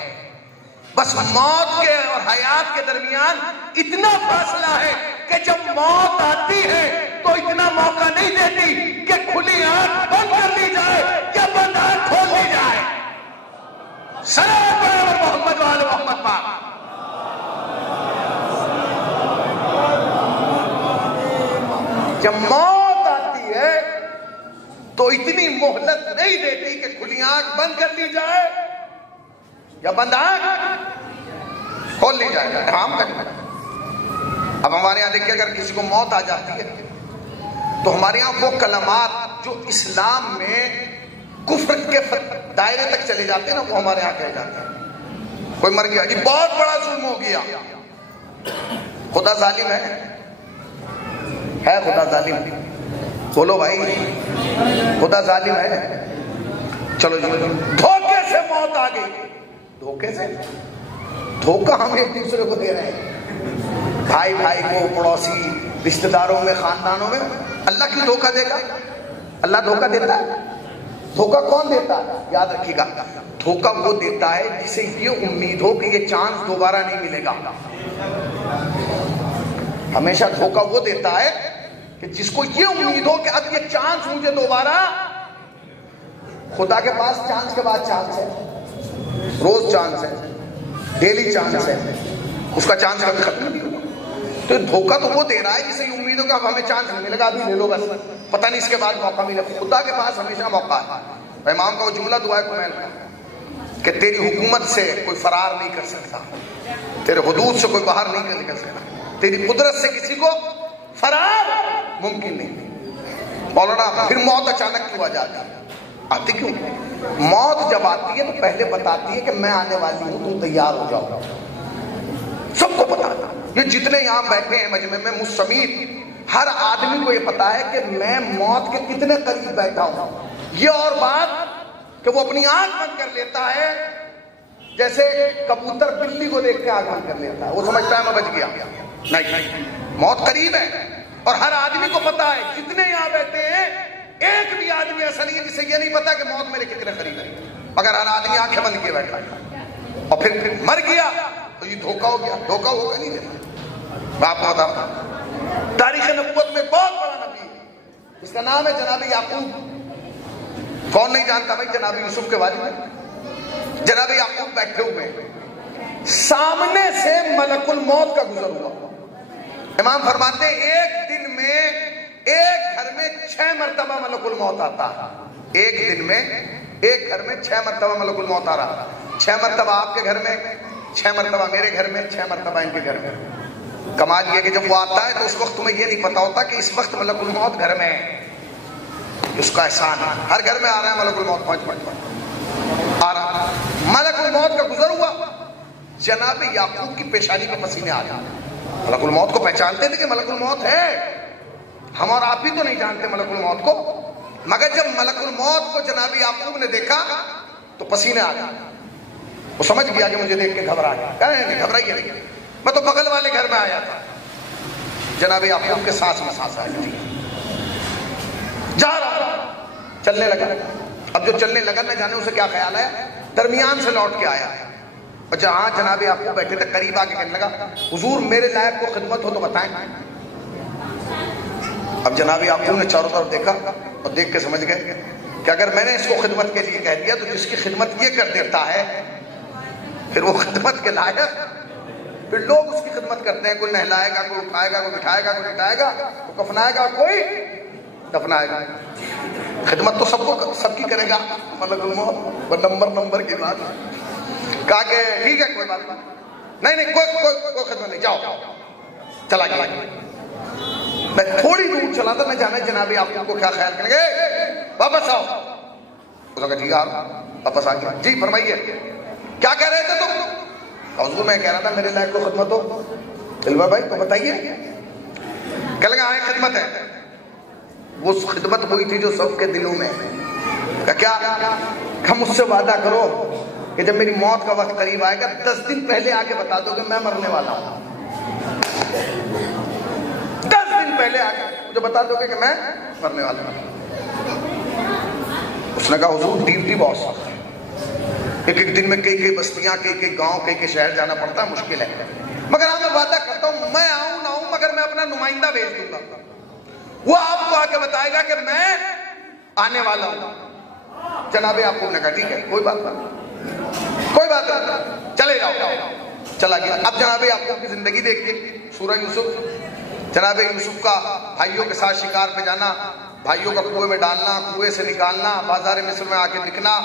بس موت کے اور حیات کے درمیان اتنا فاصلہ ہے کہ جب موت آتی ہے تو اتنا موقع نہیں دیتی کہ کھلی آنکھ بند کر لی جائے یا بند آنکھ کھول لی جائے۔ سلام پڑھو محمد وآل محمد پاک۔ جب موت آتی ہے تو اتنی مہلت نہیں دیتی کہ کھلی آنکھ بند کر لی جائے یا بند آنکھ کھول لی جائے۔ حرام کریں۔ اب ہمارے یہاں دیکھیں اگر کسی کو موت آ جاتی ہے تو ہمارے یہاں وہ کلمات جو اسلام میں کفر کے دائرے تک چلے جاتے ہیں نا، وہ ہمارے یہاں کہے جاتے ہیں۔ کوئی مر گیا جی بہت بڑا ظلم ہو گیا، خدا ظالم ہے خدا ظالم، بولو بھائی خدا ظالم ہے۔ چلو جی دھوکے سے موت آ گئی، دھوکے سے، دھوکہ ہم ایک دوسرے کو دے رہے ہیں، بھائی بھائی کو، پڑوسی، رشتہ داروں میں، خاندانوں میں۔ اللہ کیوں دھوکہ دے گا؟ اللہ دھوکہ دیتا ہے؟ دھوکہ کون دیتا ہے؟ یاد رکھیے گا، دھوکہ وہ دیتا ہے جسے یہ امید ہو کہ یہ چانس دوبارہ نہیں ملے گا۔ ہمیشہ دھوکہ وہ دیتا ہے کہ جس کو یہ امید ہو کہ اب یہ چانس مجھے دوبارہ، خدا کے پاس چانس کے بعد چانس ہے، روز چانس ہے، ڈیلی چانس ہے، اس کا چانس کبھی ختم نہیں ہوگا۔ تو دھوکہ تو وہ دے رہا ہے جسے یہ امید ہو کہ اب ہمیں چانس نہیں ملے گا، ابھی لے لو بس، پتہ نہیں اس کے بعد موقع ملے۔ خدا کے پاس ہمیشہ موقع ہے۔ امام کا وہ جملہ دعائے کمیل کا کہ تیری حکومت سے کوئی فرار نہیں کر سکتا، تیرے حدود سے کوئی باہر نہیں نکل سکتا، تیری قدرت سے کسی کو فرار ممکن نہیں۔ مولانا پھر موت اچانک کیوں آ جاتی ہے؟ آتی کیوں؟ موت جب آتی ہے تو پہلے بتاتی ہے کہ میں آنے والی ہوں، تم تیار ہو جاؤ۔ سب کو پتا تھا، یہ جتنے یہاں بیٹھے ہیں مجمع میں مجھ سمیت ہر آدمی کو یہ پتا ہے کہ میں موت کے کتنے قریب بیٹھا ہوں۔ یہ اور بات کہ وہ اپنی آنکھ بند کر لیتا ہے، جیسے کبوتر بلی کو دیکھ کے آنکھ بند کر لیتا ہے، وہ سمجھتا ہے میں بچ گیا۔ نہیں، موت قریب ہے اور ہر آدمی کو پتا ہے۔ جتنے یہاں بیٹھے ہیں ایک بھی آدمی ایسا نہیں ہے جسے یہ نہیں پتا کہ موت میرے کتنے قریب ہے، مگر ہر آدمی آنکھیں بند کیے بیٹھا ہے اور پھر مر گیا تو یہ دھوکہ ہو گیا۔ دھوکہ ہوگا نہیں دینا۔ میں آپ کو بتاؤں تاریخ نبوت میں بہت بڑا نبی ہے، اس کا نام ہے جناب یعقوب۔ کون نہیں جانتا بھائی جناب یوسف کے بارے میں؟ جناب یعقوب بیٹھے ہوئے سامنے سے ملک الموت کا گزر ہوا۔ امام فرماتے ہیں ایک دن میں ایک گھر میں 6 مرتبہ ملک الموت آتا ہے۔ ایک دن میں ایک گھر میں 6 مرتبہ ملک الموت آ رہا، 6 مرتبہ آپ کے گھر میں، 6 مرتبہ میرے گھر میں، 6 مرتبہ ان کے گھر میں. کمال یہ کہ جب وہ آتا ہے تو اس وقت تمہیں یہ نہیں پتا ہوتا کہ اس وقت ملک الموت گھر میں ہے. اس کا احسان ہے، ہر گھر میں آ رہا ہے ملک الموت، 5 آ رہا. ملک الموت کا گزر ہوا، جناب یعقوب کی پیشانی پہ پسینے آ گئے. ملک الموت کو پہچانتے تھے کہ ملک الموت ہے، ہم اور آپ بھی تو نہیں جانتے ملک الموت کو، مگر جب ملک الموت کو جناب یعقوب نے دیکھا تو پسینے آ گئے. وہ سمجھ گیا کہ مجھے دیکھ کے گھبرا گیا. کہہ رہے ہیں کہ گھبرائیے نہیں، میں تو بغل والے گھر میں آیا تھا. جناب یعقوب کے سانس میں سانس آئی تھی، جا رہا، چلنے لگا. اب جو چلنے لگا نہ جانے اسے کیا خیال ہے، درمیان سے لوٹ کے آیا، اور جہاں جناب یعقوب بیٹھے تھے قریب آ کے کہنے لگا حضور میرے لائق کو خدمت ہو تو بتائیں. اب جناب یعقوب نے چاروں طرف دیکھا اور دیکھ کے سمجھ گئے کہ اگر میں نے اس کو خدمت کے لیے کہہ دیا تو جس کی خدمت یہ کر دیتا ہے پھر وہ خدمت کے لائق، پھر لوگ اس کی خدمت کرتے ہیں. کوئی نہلائے گا، کوئی اٹھائے گا، کوئی بٹھائے گا، کوئی لٹائے گا، کوئی کفنائے گا، کوئی دفنائے گا. خدمت تو سب کی کرے گا ملک الموت. نمبر کی بات کہا کہ ٹھیک ہے کوئی بات نہیں، کوئی خدمت نہیں، جاؤ. چلا گیا. میں تھوڑی دور چلا تھا، میں جانا جناب یعقوب کو کیا خیال کریں گے، واپس آؤ. اس نے کہا ٹھیک ہے، واپس آ گیا. جی فرمائیے کیا کہہ رہے تھے تم؟ حضور میں کہہ رہا تھا میرے لائق کو خدمت ہو. علوہ بھائی تو بتائیے. کہنے لگا ہاں خدمت ہے. وہ خدمت ہوئی تھی جو سب کے دلوں میں. کیا کہ مجھ سے وعدہ کرو کہ جب میری موت کا وقت قریب آئے گا 10 دن پہلے آ کے بتا دو کہ میں مرنے والا ہوں. 10 دن پہلے آ کے مجھے بتا دو کہ میں مرنے والا ہوں. اس نے کہا حضور ڈیوٹی بہت سخت ہے، ایک دن میں کئی بستیاں، کئی گاؤں، کئی شہر جانا پڑتا ہے، مشکل ہے. مگر ہاں میں وعدہ کرتا ہوں میں آؤں نہ آؤں مگر میں اپنا نمائندہ بھیج دوں گا، وہ آپ کو آ کے بتائے گا کہ میں آنے والا ہوں. جناب یعقوب نے کہا ٹھیک ہے کوئی بات نہیں، چلے جاؤ. چلا گیا. اب جناب یعقوب کی زندگی دیکھیے. سورہ یوسف، جناب یوسف کا بھائیوں کے ساتھ شکار پہ جانا، بھائیوں کا کنویں میں ڈالنا، کنویں سے نکالنا، بازار مصر میں آ کے دکھنا،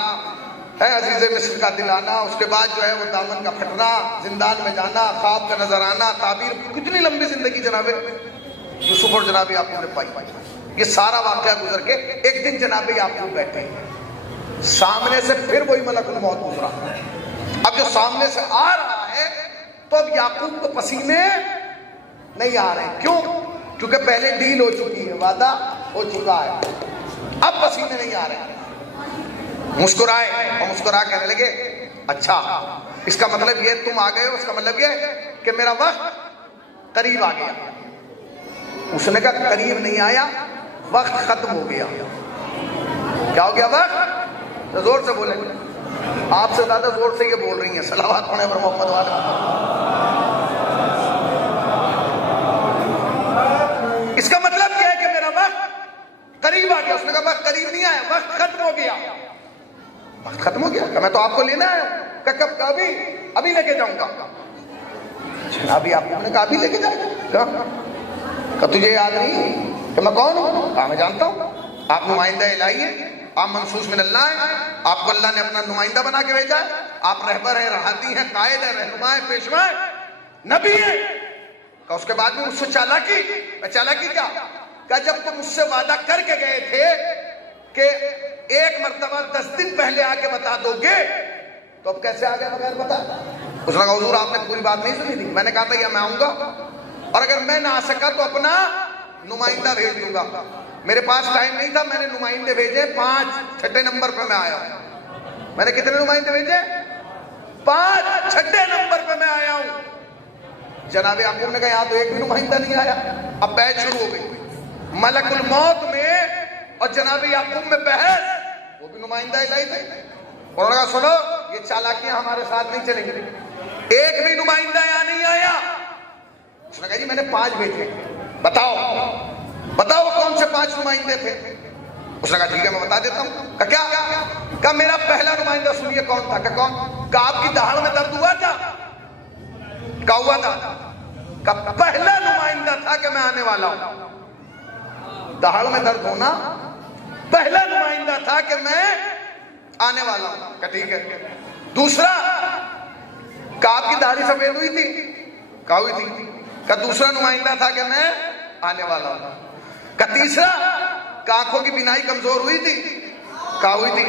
عزیز مصر کا دل آنا، اس کے بعد جو ہے وہ دامن کا پھٹنا، زندان میں جانا، خواب کا نظر آنا، تعبیر. کتنی لمبی زندگی جناب یوسف اور جناب یعقوب نے پائی. یہ سارا واقعہ گزر کے ایک دن جناب یعقوب بیٹھے سامنے سے پھر وہی ملک الموت گزرا. اب جو سامنے سے آ رہا ہے تو اب یعقوب کو پسینے نہیں آ رہے. کیوں؟ کیونکہ پہلے ڈیل ہو چکی ہے، وعدہ ہو چکا ہے. اب پسینے نہیں آ رہے. مسکرائے اور مسکرا کہنے لگے اچھا اس کا مطلب یہ تم آ گئے ہو، اس کا مطلب یہ کہ میرا وقت قریب آ گیا. اس نے کہا قریب نہیں آیا، وقت ختم ہو گیا. کیا ہو گیا؟ وقت. زور سے بولیں، آپ سے زیادہ زور سے یہ بول رہی ہیں. صلوات پڑھیں پر محمد والے. اس کا مطلب یہ ہے کہ میرا وقت قریب آ گیا. اس نے کہا وقت قریب نہیں آیا، وقت ختم ہو گیا. وقت ختم ہو گیا کہ میں تو آپ کو لینا آیا ہوں. کہ کب؟ ابھی لے کے جاؤں گا. ابھی آپ نے کہا ابھی لے کے جائے گا. کہ تجھے یاد نہیں کہ میں کون ہوں؟ کہا میں جانتا ہوں. آپ نمائندہ الہی ہیں، آپ منصوص من اللہ ہیں، آپ کو اللہ نے اپنا نمائندہ بنا کے بھیجا ہے. آپ رہبر ہیں، رہادی ہیں، قائد ہیں، رہنما ہیں، پیشوا ہیں، نبی ہیں. کہ اس کے بعد بھی مجھ سے چالاکی. میں چالاکی کیا؟ کہ جب تم مجھ سے وعدہ کر کے گئے تھے کہ ایک مرتبہ 10 دن پہلے آ کے بتا دو گے تو اب کیسے آ گئے بغیر بتا؟ اس نے کہا حضور آپ نے پوری بات نہیں سنی تھی. میں نے کہا تھا یا میں آؤں گا اور اگر میں نہ آ سکا تو اپنا نمائندہ بھیج دوں گا. میرے پاس ٹائم نہیں تھا، میں نے نمائندے بھیجے 5. 6 نمبر پہ میں آیا ہوں. میں نے کتنے نمائندے بھیجے؟ 5. 6 نمبر پہ میں آیا ہوں. جناب یعقوب نے کہا یہاں تو ایک بھی نمائندہ نہیں آیا. اب بحث شروع ہو گئی. ملک الموت میں اور جناب یعقوب میں بحث. وہ بھی نمائندہ الہی تھے. انہوں نے کہا سنو یہ چالاکیاں ہمارے ساتھ نہیں چلیں گی. ایک بھی نمائندہ یہاں نہیں آیا. اس نے کہا جی میں نے 5 بھیجے، بتاؤ کون سے 5 نمائندے تھے. اس نے کہا ٹھیک ہے میں بتا دیتا ہوں. کیا میرا پہلا نمائندہ سنیے کون تھا. کہ کون؟ کہ آپ کی دہاڑ میں درد ہوا تھا. کیا ہوا تھا؟ کہ پہلا نمائندہ تھا کہ میں آنے والا ہوں. دہاڑ میں درد ہونا پہلا نمائندہ تھا کہ میں آنے والا ہوں. کہ ٹھیک ہے. دوسرا کہ آپ کی داڑھی سفید ہوئی تھی؟ کہا ہوئی تھی۔ کہ دوسرا نمائندہ تھا کہ میں آنے والا ہوں۔ کہ تیسرا کہ آنکھوں کی بینائی کمزور ہوئی تھی؟ کہا ہوئی تھی۔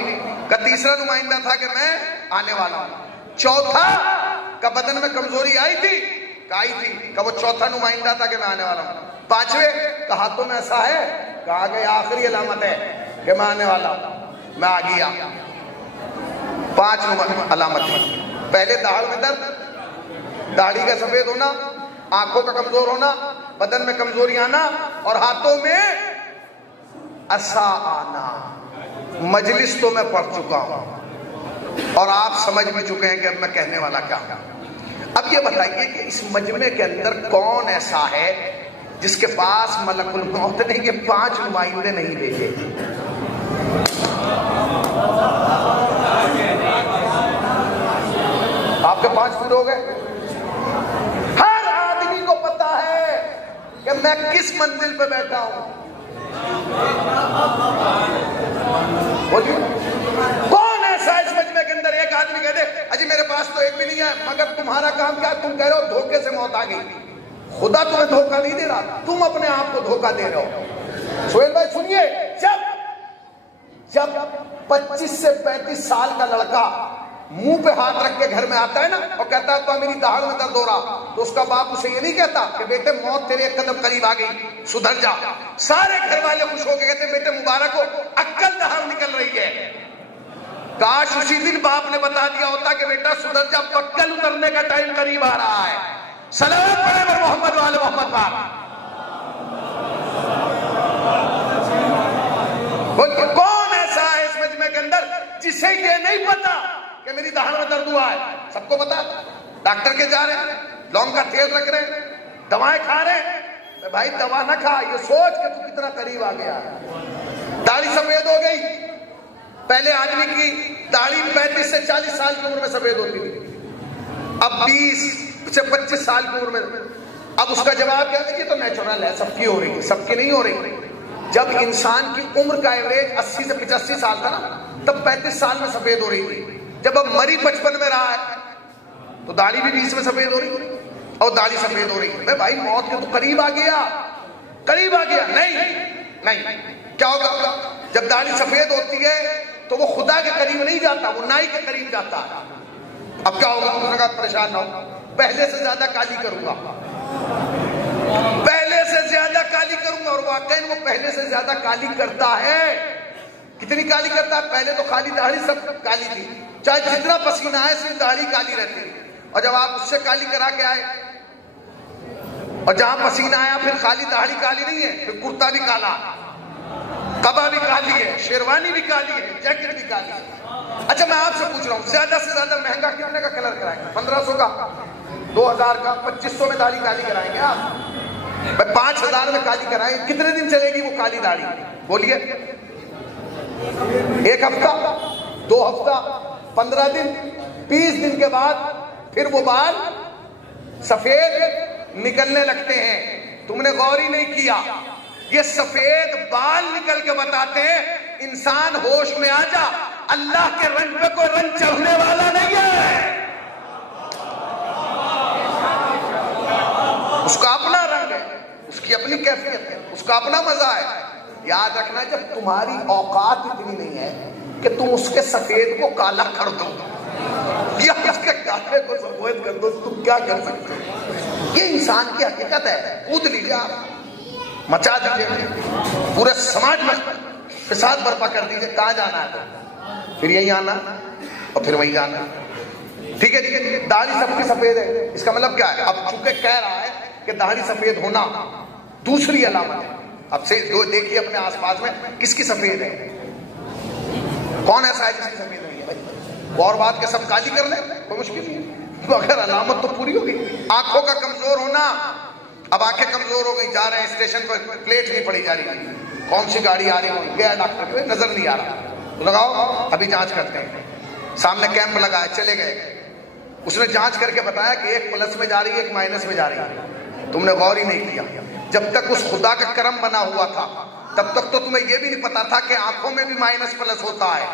کہ تیسرا نمائندہ تھا کہ میں آنے والا ہوں۔ چوتھا کہ بدن میں کمزوری آئی تھی؟ کہ آئی تھی۔ کہ وہ چوتھا نمائندہ تھا کہ میں آنے والا ہوں۔ پانچویں کہ ہاتھوں میں ایسا ہے؟ کہا کہ آخری علامت ہے کہ میں آنے والا ہوں، میں آ گیا۔ 5 علامتیں۔ پہلے داڑھ میں درد، داڑھی کا سفید ہونا، آنکھوں کا کمزور ہونا، بدن میں کمزوری آنا، اور ہاتھوں میں عصا آنا۔ مجلس تو میں پڑھ چکا ہوں اور آپ سمجھ بھی چکے ہیں کہ اب میں کہنے والا کیا ہوں۔ اب یہ بتائیے کہ اس مجمع کے اندر کون ایسا ہے جس کے پاس ملک الموت نے یہ 5 نمائندے نہیں بھیجے؟ آپ کے 5 پورے ہو گئے؟ ہر آدمی کو پتا ہے کہ میں کس منزل پہ بیٹھا ہوں۔ کون ایسا اس مجمع کے اندر ایک آدمی کہہ دے اجی میرے پاس تو ایک بھی نہیں ہے، مگر تمہارا کام کیا؟ تم کہہ رہے ہو دھوکے سے موت آ گئی۔ خدا تمہیں دھوکہ نہیں دے رہا، تم اپنے آپ کو دھوکہ دے رہے ہو۔ سہیل بھائی سنیے، جب 25 سے 35 سال کا لڑکا منہ پہ ہاتھ رکھ کے گھر میں آتا ہے نا اور کہتا ہے ابا میری داڑھ میں درد ہو رہا، تو اس کا باپ اسے یہ نہیں کہتا کہ بیٹے موت تیرے ایک قدم قریب آ گئی، سدھر جا۔ سارے گھر والے خوش ہو کے کہتے ہیں بیٹے مبارک ہو، عقل دہاڑ نکل رہی ہے۔ کاش اسی دن باپ نے بتا دیا ہوتا کہ بیٹا سدھر جا، عقل اترنے کا ٹائم قریب آ رہا ہے۔ صلوات پڑھیں محمد والے محمد پاک۔ کون ایسا ہے اس مجمع کے اندر جسے یہ نہیں پتا کہ میری داڑھ میں درد ہوا ہے؟ سب کو پتا، ڈاکٹر کے جا رہے ہیں، لونگ کا تیل رکھ رہے ہیں، دوائیں کھا رہے ہیں۔ بھائی دوا نہ کھا، یہ سوچ کہ تو کتنا قریب آ گیا۔ داڑھی سفید ہو گئی۔ پہلے آدمی کی داڑھی 35 سے 40 سال کی عمر میں سفید ہوتی تھی، اب 20 سے 25 سال کی عمر میں۔ اب اس کا جواب کیا ہے کہ تو نیچرل ہے، سب کی ہو رہی ہے، سب کی نہیں ہو رہی۔ جب انسان کی عمر کا ایوریج 80 سے 85 سال تھا نا، تب 35 سال میں سفید ہو رہی تھی۔ جب اب مری 55 میں رہا ہے تو داڑھی بھی 20 میں سفید ہو رہی ہے اور داڑھی سفید ہو رہی ہے۔ بھائی موت کے تو قریب آ گیا، قریب آ گیا۔ نہیں کیا ہوگا جب داڑھی سفید ہوتی ہے تو وہ خدا کے قریب نہیں جاتا، وہ نائی کے قریب جاتا ہے۔ اب کیا ہوگا؟ انہوں نے کہا پریشان نہ ہو، پہلے سے زیادہ کالی کروں گا، پہلے سے زیادہ کالی کروں گا۔ اور واقعی وہ پہلے سے زیادہ کالی کرتا ہے۔ کتنی کالی کرتا ہے؟ پہلے تو خالی داڑھی سب کالی تھی، چاہے جتنا پسینہ آئے صرف داڑھی کالی رہتی، اور جب آپ اس سے کالی کرا کے آئے اور جہاں پسینہ آیا پھر خالی داڑھی کالی نہیں ہے، پھر کرتا بھی کالا، قبا بھی کالی ہے، شیروانی بھی کالی ہے، جیکٹ بھی کالی ہے۔ اچھا میں آپ سے پوچھ رہا ہوں زیادہ سے زیادہ مہنگا کتنے کا کلر کرائیں گے؟ 1500 کا، 2000 کا، 2500 میں داڑھی کالی کرائیں گے آپ؟ 5000 میں کالی کرائیں گے؟ کتنے دن چلے گی وہ کالی داڑھی؟ بولیے، 1 ہفتہ، 2 ہفتہ، 15 دن، 20 دن کے بعد پھر وہ بال سفید نکلنے لگتے ہیں۔ تم نے غور ہی نہیں کیا، یہ سفید بال نکل کے بتاتے ہیں انسان ہوش میں آ جا، اللہ کے رنگ پہ کوئی رنگ چڑھنے والا نہیں ہے، اس کا اپنا رنگ ہے، اس کی اپنی کیفیت ہے، اس کا اپنا مزہ ہے۔ یاد رکھنا جب تمہاری اوقات اتنی نہیں ہے کہ تم اس کے سفید کو کالا کر دو یا اس کے کالے کو سفید کر دو، تم کیا کر سکتے ہو؟ یہ انسان کی حقیقت ہے۔ کود لیجیے آپ، مچا دیجیے، پورے سماج میں فساد برپا کر دیجیے، کہاں جانا ہے؟ پھر یہی آنا اور پھر وہی جانا۔ ٹھیک ہے، داڑھی سب کی سفید ہے، اس کا مطلب کیا ہے؟ اب چونکہ کہہ رہا ہے کہ داڑھی سفید ہونا دوسری علامت ہے، اب سے دیکھیے اپنے آس پاس میں کس کی سفید ہے، کون ایسا ہے جس کی سفید نہیں ہے؟ بھائی اور بات کہ سب کالی کر لیں، کوئی مشکل نہیں ہے، تو اگر علامت تو پوری ہوگی۔ آنکھوں کا کمزور ہونا، اب آنکھیں کمزور ہو گئی، جا رہے ہیں اسٹیشن پر پلیٹ نہیں پڑی جا رہی، کون سی گاڑی آ رہی ہے، گیا ڈاکٹر پہ نظر نہیں آ رہا، تو لگاؤ ابھی جانچ کرتے ہیں، سامنے کیمپ لگا ہے، چلے گئے، اس نے جانچ کر کے بتایا کہ 1 پلس میں جا رہی ہے 1 مائنس میں جا رہی ہے، تم نے غور ہی نہیں کیا۔ جب تک اس خدا کا کرم بنا ہوا تھا تب تک تو تمہیں یہ بھی نہیں پتا تھا کہ آنکھوں میں بھی مائنس پلس ہوتا ہے۔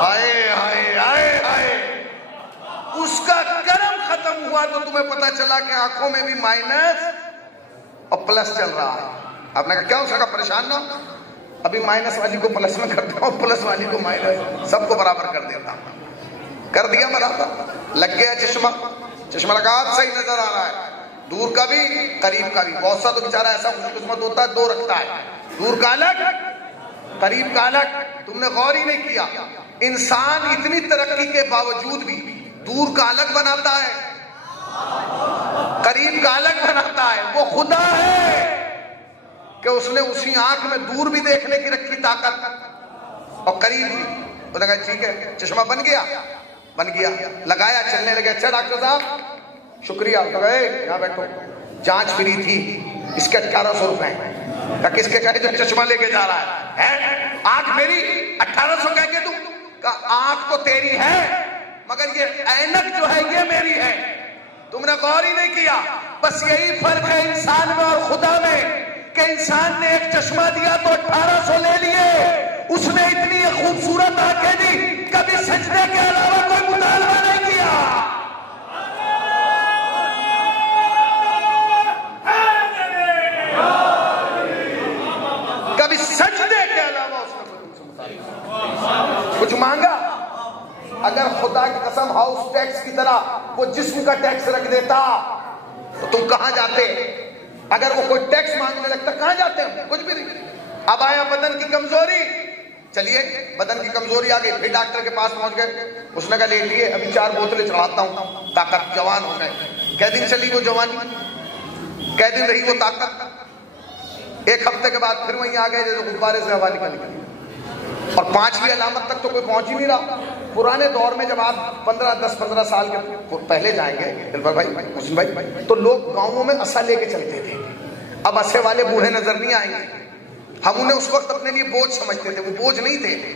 آئے آئے آئے آئے، اس کا کرم ختم ہوا تو تمہیں پتا چلا کہ آنکھوں میں بھی مائنس اور پلس چل رہا ہے. آپ نے کہا کیا ہو سکا پریشان نہ ہو, ابھی مائنس والی کو پلس میں کرتا ہوں, پلس والی کو مائنس, سب کو برابر کر دیتا ہوں. کر دیا برابر, لگ گیا چشمہ, چشمہ لگا صحیح نظر آ رہا ہے, دور کا بھی قریب کا بھی. بہت سا تو بیچارہ ایسا خوش قسمت ہوتا ہے دو رکھتا ہے, دور کا الگ قریب کا الگ. تم نے غور ہی نہیں کیا, انسان اتنی ترقی کے باوجود بھی دور کا الگ بناتا ہے, قریب کا الگ بناتا ہے. وہ خدا ہے کہ اس نے اسی آنکھ میں دور بھی دیکھنے کی رکھی طاقت اور قریب بھی. وہ کہا ٹھیک ہے چشمہ بن گیا, بن گیا, لگایا, چلنے لگے. اچھا ڈاکٹر صاحب شکریہ. یہاں بیٹھو, جانچ فری تھی, اس کے 1800 روپے. کس کے کہے جو چشمہ لے کے جا رہا ہے, آنکھ میری 1800 کہہ کے دوں؟ آنکھ تو تیری ہے مگر یہ عینک جو ہے یہ میری ہے. تم نے غور ہی نہیں کیا. بس یہی فرق ہے انسان میں اور خدا میں کہ انسان نے ایک چشمہ دیا تو 1800 لے لیے. اس نے اتنی خوبصورت آنکھیں دی, کبھی سجدے کے علاوہ کوئی مطالبہ نہیں کیا. کبھی سجدے کے علاوہ اس نے کچھ مانگا. اگر خدا کی قسم ہاؤس ٹیکس کی طرح وہ جسم کا ٹیکس رکھ دیتا تو تم کہاں جاتے؟ اگر وہ کوئی ٹیکس مانگنے لگتا کہاں جاتے ہیں؟ کچھ بھی نہیں. اب آیا بدن کی کمزوری, چلیے بدن کی کمزوری آ گئی, پھر ڈاکٹر کے پاس پہنچ گئے. اس نے کہا لے لیے, ابھی 4 بوتلیں چڑھاتا ہوں, طاقت جوان ہو گئے. کئی دن چلی وہ جوانی, کئی دن رہی وہ طاقت. 1 ہفتے کے بعد پھر وہیں آ گئے جیسے غبارے سے ہوا نکل گئی. اور 5ویں علامت تک تو کوئی پہنچ ہی نہیں رہا. پرانے دور میں جب آپ 10-15 سال کے پہلے جائیں گے دلبر بھائی, حسین بھائی, تو لوگ گاؤں میں عصا لے کے چلتے تھے. اب عصے والے بوڑھے نظر نہیں آئیں گے. ہم انہیں اس وقت اپنے لیے بوجھ سمجھتے تھے, وہ بوجھ نہیں تھے,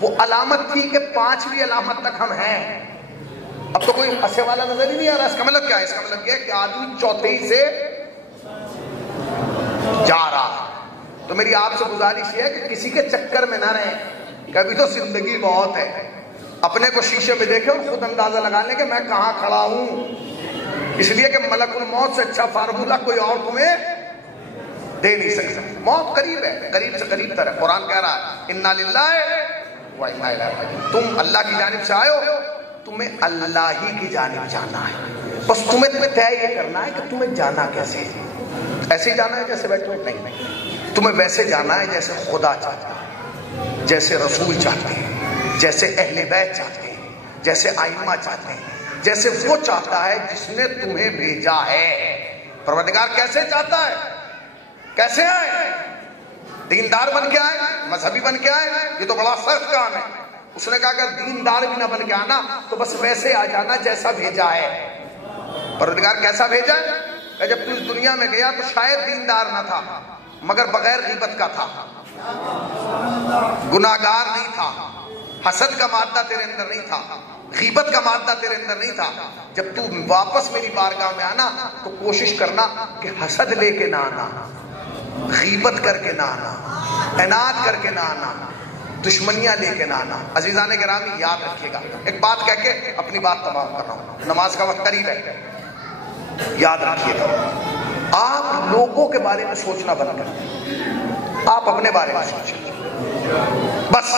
وہ علامت تھی کہ 5ویں علامت تک ہم ہیں. اب تو کوئی عصے والا نظر ہی نہیں آ رہا. اس کا مطلب کیا ہے؟ اس کا مطلب کیا ہے کہ آدمی چوتھے سے جا رہا. تو میری آپ سے گزارش یہ ہے کہ کسی کے چکر میں نہ رہیں. کبھی تو زندگی بہت ہے. اپنے کو شیشے میں دیکھیں اور خود اندازہ لگا لیں کہ میں کہاں کھڑا ہوں. اس لیے کہ ملک الموت سے اچھا فارمولہ کوئی اور تمہیں دے نہیں سکتا. موت قریب ہے, قریب سے قریب تر ہے. قرآن کہہ رہا ہے انا للہ و انا الیہ راجعون. تم اللہ کی جانب سے آئے ہو, تمہیں اللہ ہی کی جانب جانا ہے. بس تمہیں طے یہ کرنا ہے کہ تمہیں جانا کیسے ہے. ایسے ہی جانا ہے جیسے بیٹھے ہو؟ نہیں, تمہیں ویسے جانا ہے جیسے خدا چاہتا ہے, جیسے رسول چاہتے ہیں, جیسے اہل بیت چاہتے ہیں, جیسے ائمہ چاہتے ہیں, جیسے وہ چاہتا ہے جس نے تمہیں بھیجا ہے. پروردگار کیسے چاہتا ہے؟ کیسے آئے؟ دیندار بن کے آئے, مذہبی بن کے آئے. یہ تو بڑا سخت کام ہے. اس نے کہا اگر دیندار بھی نہ بن کے آنا تو بس ویسے آ جانا جیسا بھیجا ہے. پروردگار کیسا بھیجا ہے؟ کہ جب تو اس دنیا میں گیا تو شاید دیندار نہ تھا مگر بغیر غیبت کا تھا, گناہگار نہیں تھا, حسد کا مادہ تیرے اندر نہیں تھا, غیبت کا مادہ تیرے اندر نہیں تھا. جب تو واپس میری بارگاہ میں آنا تو کوشش کرنا کہ حسد لے کے نہ آنا, غیبت کر کے نہ آنا, عناد کر کے نہ آنا, دشمنیاں لے کے نہ آنا. عزیزان گرامی یاد رکھیے گا, ایک بات کہہ کے اپنی بات تمام کر رہا ہوں, نماز کا وقت قریب ہے. یاد رکھیے گا, آپ لوگوں کے بارے میں سوچنا بند کر دیں, آپ اپنے بارے میں سوچیں. بس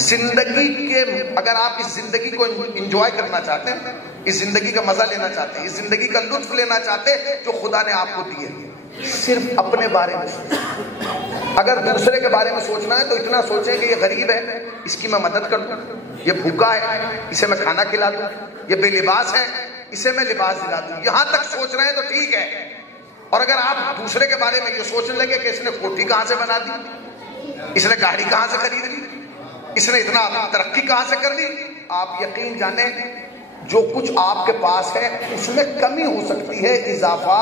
زندگی کے, اگر آپ اس زندگی کو انجوائے کرنا چاہتے ہیں, اس زندگی کا مزہ لینا چاہتے ہیں, اس زندگی کا لطف لینا چاہتے ہیں جو خدا نے آپ کو دی ہے, صرف اپنے بارے میں سوچیں. اگر دوسرے کے بارے میں سوچنا ہے تو اتنا سوچیں کہ یہ غریب ہے, اس کی میں مدد کر دوں, یہ بھوکا ہے, اسے میں کھانا کھلا دوں, یہ بے لباس ہے, اسے میں لباس دلا دوں. یہاں تک سوچ رہے ہیں تو ٹھیک ہے. اور اگر آپ دوسرے کے بارے میں یہ سوچنے لگے کہ اس نے کوٹھی کہاں سے بنا دی, اس نے گاڑی کہاں سے خرید لی, اس نے اتنا ترقی کہاں سے کر لی, آپ یقین جانیں جو کچھ آپ کے پاس ہے اس میں کمی ہو سکتی ہے, اضافہ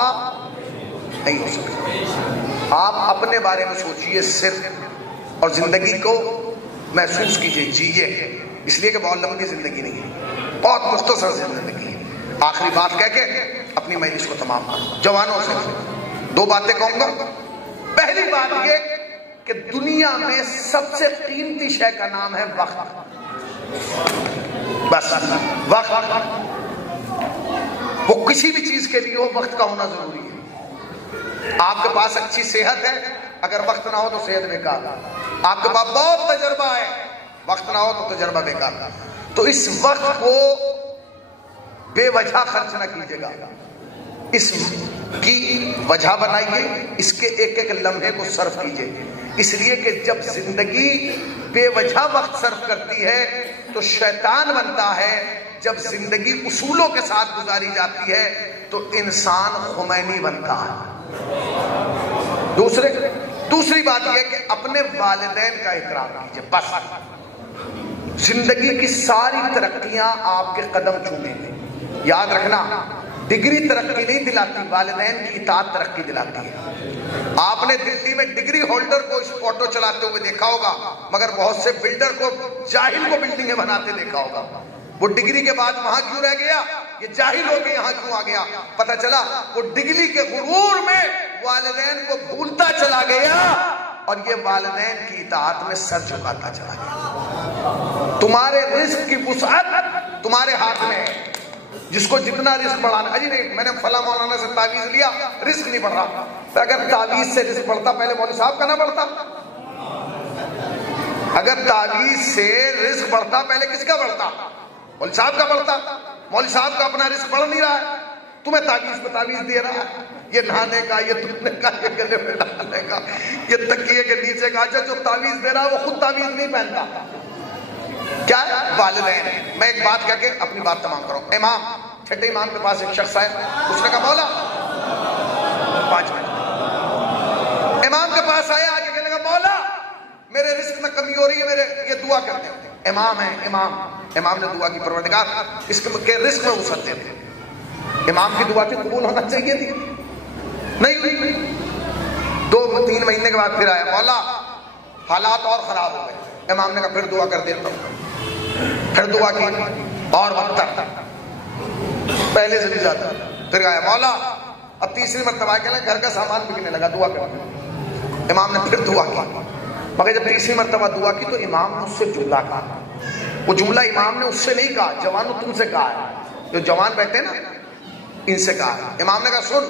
نہیں ہو سکتا. آپ اپنے بارے میں سوچئے صرف, اور زندگی کو محسوس کیجئے, جیئے. اس لیے کہ بہت لمبی زندگی نہیں ہے, بہت مختصر زندگی ہے. آخری بات کہہ کے اپنی مجلس کو تمام کروں. جوانوں سے 2 باتیں کہوں گا. پہلی بات یہ کہ دنیا میں سب سے قیمتی شے کا نام ہے وقت. بس وقت، وہ کسی بھی چیز کے لیے ہو وقت کا ہونا ضروری ہے. آپ کے پاس اچھی صحت ہے، اگر وقت نہ ہو تو صحت بیکار. آپ کے پاس بہت تجربہ ہے، وقت نہ ہو تو تجربہ بیکار. تو اس وقت کو بے وجہ خرچ نہ کیجیے گا، اس کی وجہ بنائیے، اس کے ایک ایک لمحے کو صرف کیجیے. اس لیے کہ جب زندگی بے وجہ وقت صرف کرتی ہے تو شیطان بنتا ہے، جب زندگی اصولوں کے ساتھ گزاری جاتی ہے تو انسان خمینی بنتا ہے. دوسری بات یہ کہ اپنے والدین کا احترام کیجیے. بس زندگی کی ساری ترقیاں آپ کے قدم چومیں گے. یاد رکھنا، ڈگری ترقی نہیں دلاتی، والدین کی اطاعت ترقی دلاتی ہے. آپ نے دلی میں ڈگری ہولڈر کو اس آٹو چلاتے ہوئے دیکھا ہوگا، مگر بہت سے بلڈر کو، جاہل کو بلڈنگیں بناتے دیکھا ہوگا. وہ ڈگری کے بعد وہاں کیوں رہ گیا؟ یہ جاہل ہو کے یہاں کیوں آ گیا؟ پتہ چلا وہ ڈگری کے غرور میں والدین کو بھولتا چلا گیا اور یہ والدین کی اطاعت میں سر جھکاتا چلا گیا. تمہارے رزق کی وسعت تمہارے ہاتھ میں ہے. جس کو جتنا رزق بڑھانا، اجی نہیں میں نے فلاں مولانا سے تعویذ لیا رزق نہیں بڑھ رہا. اگر تعویذ سے رزق بڑھتا پہلے مولوی صاحب کا نہ بڑھتا؟ اگر تعویذ سے رزق بڑھتا پہلے کس کا بڑھتا؟ مولوی صاحب کا بڑھتا. مولوی صاحب کا اپنا رزق بڑھ نہیں رہا ہے، تمہیں تعویذ پہ تعویذ دے رہا ہے. یہ نہانے کا، یہ دھونے کا، یہ گلے میں ڈالنے کا، یہ تکیے کے نیچے کا. جو تعویذ دے رہا ہے وہ خود تعویذ نہیں پہنتا. کیا ہے؟ والدین. میں ایک بات کہہ کے اپنی بات تمام کروں. امام، چھٹے امام کے پاس ایک شخص آئے، اس نے کہا مولا 5 منٹ. امام کے پاس آیا، آگے کہنے لگا مولا میرے رزق میں کمی ہو رہی ہے، میرے یہ دعا کرتے ہیں. امام ہے، امام نے دعا کی، پروردگار اس کے رزق میں وسعت دے دے. امام کی دعا کی قبول ہونا چاہیے تھی، نہیں. 2-3 مہینے کے بعد پھر آیا، مولا حالات اور خراب ہو گئے. امام نے کہا پھر دعا کر دیتا ہوں. پھر دعا کی اور بدتر، پہلے سے بھی زیادہ. پھر آیا مولا، اب تیسری مرتبہ کہنا گھر کا سامان بکنے لگا، دعا کر. امام نے پھر دعا کی، مگر جب تیسری مرتبہ دعا کی تو امام نے اس سے جملہ کہا. وہ جملہ امام نے اس سے نہیں کہا، جوانوں تم سے کہا ہے. جو جوان بیٹھے نا ان سے کہا. امام نے کہا سن،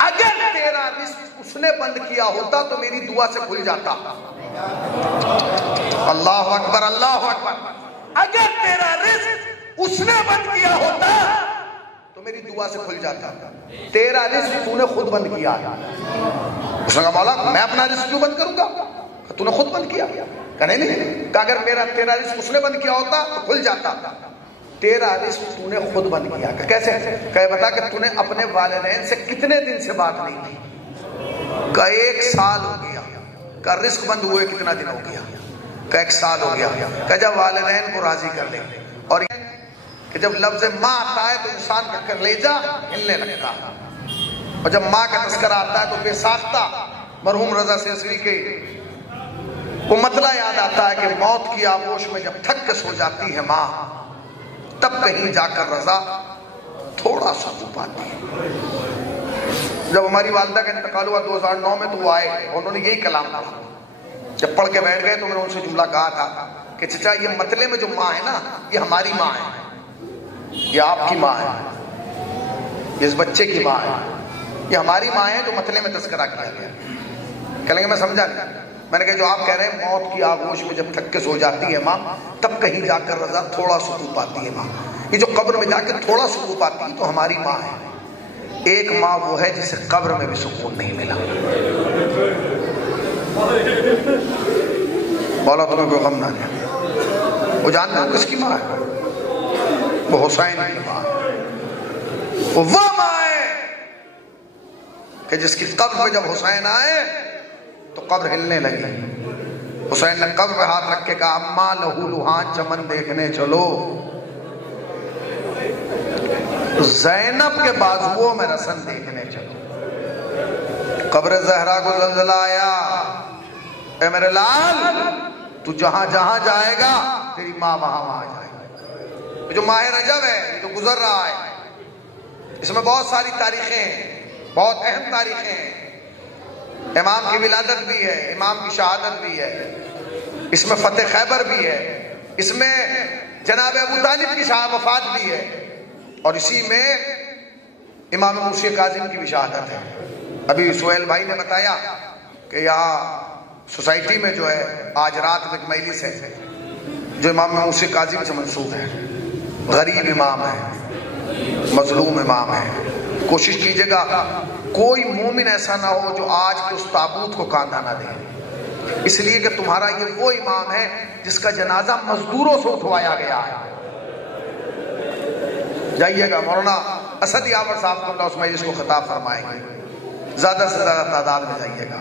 اگر تیرا رزق اس نے بند کیا ہوتا تو میری دعا سے کھل جاتا. اللہ اکبر، اللہ اکبر. اگر تیرا رزق اس نے بند کیا ہوتا تو میری دعا سے کھل جاتا. تیرا رزق تو نے خود بند کیا. اس نے کہا مولا میں اپنا رزق کیوں بند کروں گا؟ تو نے خود بند کیا. کہا نہیں. کہ اگر تیرا رزق اس نے بند کیا ہوتا تو کھل جاتا. تیرا رزق تو نے خود بند کیا. کہ کیسے؟ کہ بتا کہ تو نے اپنے والدین سے کتنے دن سے بات نہیں کی؟ کہ 1 سال ہو گیا. کہ رزق بند ہوئے کتنا دن ہو گیا؟ کہ 1 سال ہو گیا. کہ جب والدین کو راضی کر لیں. اور کہ جب لفظ ماں آتا ہے تو انسان کا کلیجہ ہلنے لگتا ہے، اور جب ماں کا تذکرہ آتا ہے تو بے ساختہ مرحوم رضا سیسوی کے وہ مطلع یاد آتا ہے کہ موت کی آغوش میں جب تھک کے سو جاتی ہے ماں، تب کہیں جا کر رضا تھوڑا سکون پاتی ہے. جب ہماری والدہ کا انتقال ہوا 2009 میں تو وہ آئے، انہوں نے یہی کلام پڑھا. جب پڑھ کے بیٹھ گئے تو میں نے ان سے جملہ کہا تھا کہ چچا یہ مطلع میں جو ماں ہے نا یہ ہماری ماں ہے، یہ آپ کی ماں ہے، یہ اس بچے کی ماں ہے، یہ ہماری ماں ہے جو مطلع میں تذکرہ کیا گیا. کہیں گے میں سمجھا نہیں. میں نے کہا جو آپ کہہ رہے ہیں موت کی آغوش میں جب تھک کے سو جاتی ہے ماں تب کہیں جا کر رضا تھوڑا سکون پاتی ہے ماں، یہ جو قبر میں جا کے تھوڑا سکون پاتی ہے تو ہماری ماں ہے. ایک ماں وہ ہے جسے قبر میں بھی سکون نہیں ملا. مولا تمہیں کوئی غم نہ لے. وہ جانتے ہو کس کی ماں ہے؟ وہ حسین کی ماں ہے. وہ ماں ہے کہ جس کی قبر میں جب حسین آئے تو قبر ہلنے لگی. حسین نے قبر پہ ہاتھ رکھ کے کہا اماں لہو لہان چمن دیکھنے چلو. زینب کے بازوؤں میں رسن دیکھنے چلو. قبر زہرا کو زلزلہ آیا، اے میرے لال تو جہاں جہاں جائے گا تیری ماں وہاں وہاں جائے گا. جو ماہ رجب ہے یہ جو گزر رہا ہے اس میں بہت ساری تاریخیں ہیں، بہت اہم تاریخیں ہیں. امام کی ولادت بھی ہے، امام کی شہادت بھی ہے، اس میں فتح خیبر بھی ہے، اس میں جناب ابو طالب کی وفات بھی ہے، اور اسی میں امام موسی کاظم کی بھی شہادت ہے۔ ابھی سہیل بھائی نے بتایا کہ یہاں سوسائٹی میں جو ہے آج رات میں ایک مجلس ہے جو امام موسی کاظم سے منسوب ہے، غریب امام ہے، مظلوم امام ہے۔ کوشش کیجئے گا کوئی مومن ایسا نہ ہو جو آج کے اس تابوت کو کاندھا نہ دے، اس لیے کہ تمہارا یہ وہ امام ہے جس کا جنازہ مزدوروں سے اٹھوایا گیا ہے۔ جائیے گا، مولانا اسد یاور صاحب کو اللہ اس مجلس کو خطاب فرمائیں گے، زیادہ سے زیادہ تعداد میں جائیے گا۔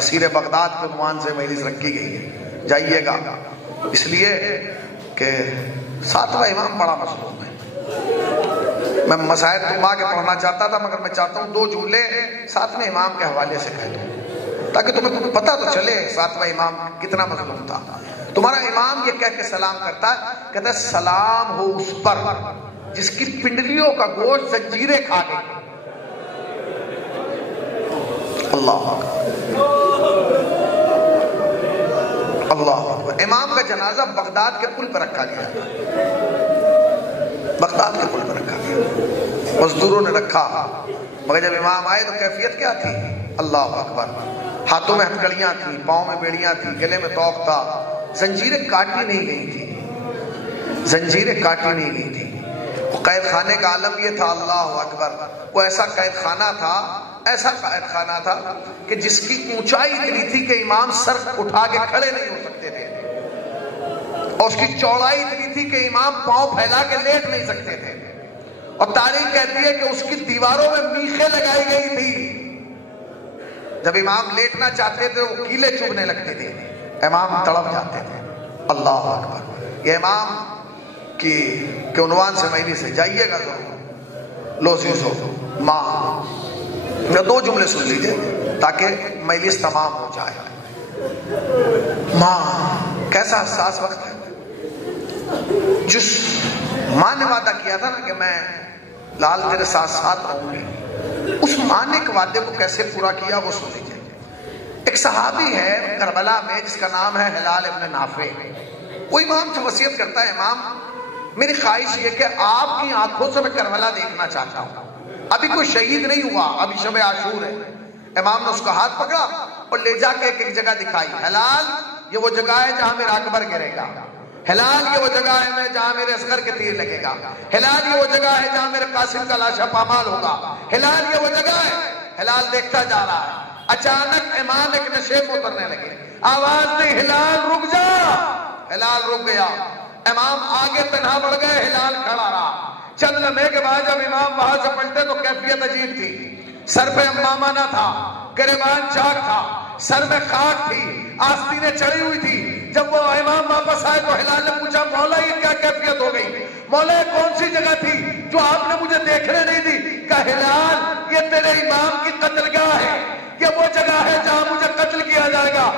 اسیر بغداد کے عنوان سے مجلس رکھی گئی ہے، جائیے گا، اس لیے کہ ساتواں امام بڑا مظلوم ہے۔ میں مسائل تو ماں کے پڑھنا چاہتا تھا، مگر میں چاہتا ہوں 2 جملے ساتویں امام کے حوالے سے کہہ دوں تاکہ تمہیں پتہ تو چلے ساتواں امام کتنا مظلوم تھا۔ تمہارا امام یہ کہہ کے سلام کرتا ہے، کہتا ہے سلام ہو اس پر جس کی پنڈلیوں کا گوشت زنجیریں کھا گئی۔ اللہ اللہ اکبر۔ امام کا جنازہ بغداد کے پل پر رکھا گیا تھا، بغداد کے پل پر رکھا گیا، مزدوروں نے رکھا، مگر جب امام آئے تو کیفیت کیا تھی؟ اللہ اکبر۔ ہاتھوں میں ہتھکڑیاں تھیں، پاؤں میں بیڑیاں تھیں، گلے میں توق تھا، زنجیریں کاٹی نہیں گئی تھی، زنجیریں کاٹی نہیں گئی تھی۔ وہ قید خانے کا عالم یہ تھا، اللہ اکبر، وہ ایسا قید خانہ تھا، ایسا قید خانہ تھا کہ جس کی اونچائی اتنی تھی کہ امام سر اٹھا کے کھڑے نہیں ہو سکتے تھے، اور اس کی چوڑائی اتنی تھی کہ امام پاؤں پھیلا کے لیٹ نہیں سکتے تھے، اور تاریخ کہتی ہے کہ اس کی دیواروں میں میخیں لگائی گئی تھی، جب امام لیٹنا چاہتے تھے وہ کیلے چبھنے لگتے تھے، امام تڑپ جاتے تھے۔ اللہ اکبر۔ یہ امام کی عنوان سے مجلس سے جائیے گا ضرور۔ لو زیزو ماں، 2 جملے سن لیجئے تاکہ مجلس تمام ہو جائے۔ ماں کیسا حساس وقت ہے۔ جس ماں نے وعدہ کیا تھا نا کہ میں لال تیرے ساتھ ساتھ رہوں گی، اس ماں نے ایک وعدے کو کیسے پورا کیا وہ سن لیجئے۔ ایک صحابی ہے کربلا میں جس کا نام ہے ہلال ابن نافع، وہ امام سے وصیت کرتا ہے، امام میری خواہش یہ کہ آپ کی آنکھوں سے میں کربلا دیکھنا چاہتا ہوں، ابھی کوئی شہید نہیں ہوا، ابھی شب عاشور ہے۔ امام نے اس کا ہاتھ پکڑا اور لے جا کے ایک جگہ دکھائی، ہلال یہ وہ جگہ ہے جہاں میرا اکبر گرے گا، ہلال یہ وہ جگہ ہے میں جہاں میرے اصغر کے تیر لگے گا، ہلال یہ وہ جگہ ہے جہاں میرے قاسم کا لاشا پامال ہوگا، ہلال یہ وہ جگہ ہے۔ ہلال دیکھتا جا رہا ہے، اچانک امام ایک نشیب اترنے لگے، آواز دی ہلال رک جا، ہلال رک گیا، امام آگے تنہا بڑھ گئے، ہلال کھڑا رہا۔ چند لمحے کے بعد جب امام وہاں سے پلٹے تو کیفیت عجیب تھی، سر پہ امامہ نہ تھا، گریبان چاک تھا، سر میں خاک تھی، آستینیں چڑھی ہوئی تھی۔ جب وہ امام واپس آئے تو ہلال نے پوچھا مولا یہ کیا کیفیت ہو گئی؟ مولا یہ کون سی جگہ تھی جو آپ نے مجھے دیکھنے نہیں دی؟ کہا ہلال یہ تیرے امام کی قتل گاہ ہے، یہ وہ جگہ ہے جہاں مجھے قتل کیا جائے گا۔